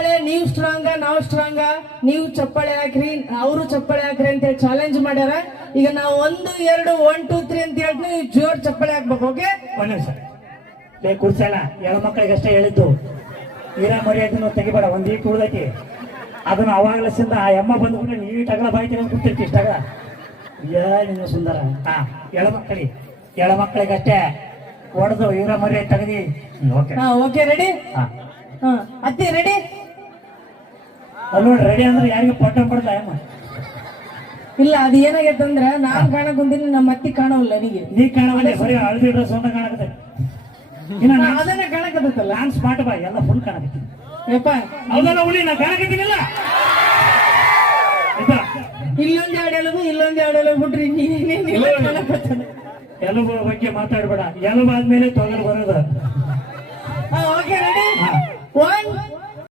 ಚಪ್ಪಾಳೆ ನೀವು ಸ್ಟ್ರಾಂಗ ನಾವು ಸ್ಟ್ರಾಂಗ ನೀವು ಚಪ್ಪಾಳೆ ಹಾಕ್ರಿ ಅವರು ಚಪ್ಪಾಳೆ ಹಾಕ್ರಿ ಅಂತ ಹೇಳಿ ಚಾಲೆಂಜ್ ಮಾಡ್ಯಾರ. ಈಗ ನಾವು ಒಂದು ಎರಡು ಒನ್ ಟೂ ತ್ರೀ ಅಂತ ಹೇಳಿ ನೀವು ಜೋರ್ ಚಪ್ಪಾಳೆ ಹಾಕ್ಬೇಕು ಓಕೆ ಒಂದ್ ನಿಮಿಷ. ಬೇ ಕುರ್ಸಲ್ಲ ಎಳ ಮಕ್ಕಳಿಗೆ ಅಷ್ಟೇ ಹೇಳಿದ್ದು. ಹೀರಾ ಮರ್ಯಾದನ್ನು ತೆಗಿಬೇಡ ಒಂದ್ ಈಟ್ ಉಳ್ದೈತಿ ಅದನ್ನ ಅವಾಗ್ಲಸಿಂದ ಆ ಎಮ್ಮ ಬಂದ್ಬಿಟ್ಟು ನೀಟ್ ಅಗಲ ಬಾಯಿ ತೆಗೆದು ಕೂತಿರ್ತಿ ಇಷ್ಟಾಗ. ಏನು ಸುಂದರ. ಹಾ ಎಳ ಮಕ್ಕಳಿ ಎಳ ಮಕ್ಕಳಿಗೆ ಅಷ್ಟೇ. ಹೊಡೆದು ಹೀರಾ ಮರ್ಯಾದೆ ತೆಗದಿ. ಓಕೆ ಹಾ ಓಕೆ ರೆಡಿ ಹಾ. ಹಾ ಅತ್ತಿ ರೆಡಿ ಅಲ್ಲಿ ರೆಡಿ ಅಂದ್ರೆ ಯಾರಿಗೂ ಪಟ್ಟ ಪಡ್ತಾ ಅಮ್ಮ ಇಲ್ಲ ಅದು ಏನಾಗೈತೆ ಅಂದ್ರೆ ನಾನ್ ಕಾಣಕ್ ಕುಂತೀನಿ ನಮ್ಮ ಅತ್ತಿ ಕಾಣವಲ್ಲ ನನಗೆ. ನೀ ಕಾಣವಲ್ಲ ಬರೀ ಹಳದಿ ಡ್ರೆಸ್ ಒಂದ ಕಾಣಕತ್ತೆ ಇನ್ನ ನಾ ಅದನ್ನ ಕಾಣಕತ್ತಲ್ಲ ನಾನ್ ಸ್ಮಾರ್ಟ್ ಬಾ ಎಲ್ಲ ಫುಲ್ ಕಾಣಕತ್ತೀನಿ. ಯಪ್ಪ ಹೌದಲ್ಲ ಹುಲಿ ನಾ ಕಾಣಕತ್ತೀನಿಲ್ಲ? ಆಯ್ತಾ? ಇಲ್ಲೊಂದ್ ಎರಡು ಎಲುಬು ಇಲ್ಲೊಂದ್ ಎರಡು ಎಲುಬು ಬಿಟ್ರಿ ನೀನೇನಿಲ್ಲ ಕಾಣಕತ್ತದ ಎಲುಬು ಬಗ್ಗೆ ಮಾತಾಡ್ಬೇಡ. ಎಲುಬು ಆದ್ಮೇಲೆ ಬರೋದು ಓಕೆ ರೆಡಿ ಹಾ. ಒನ್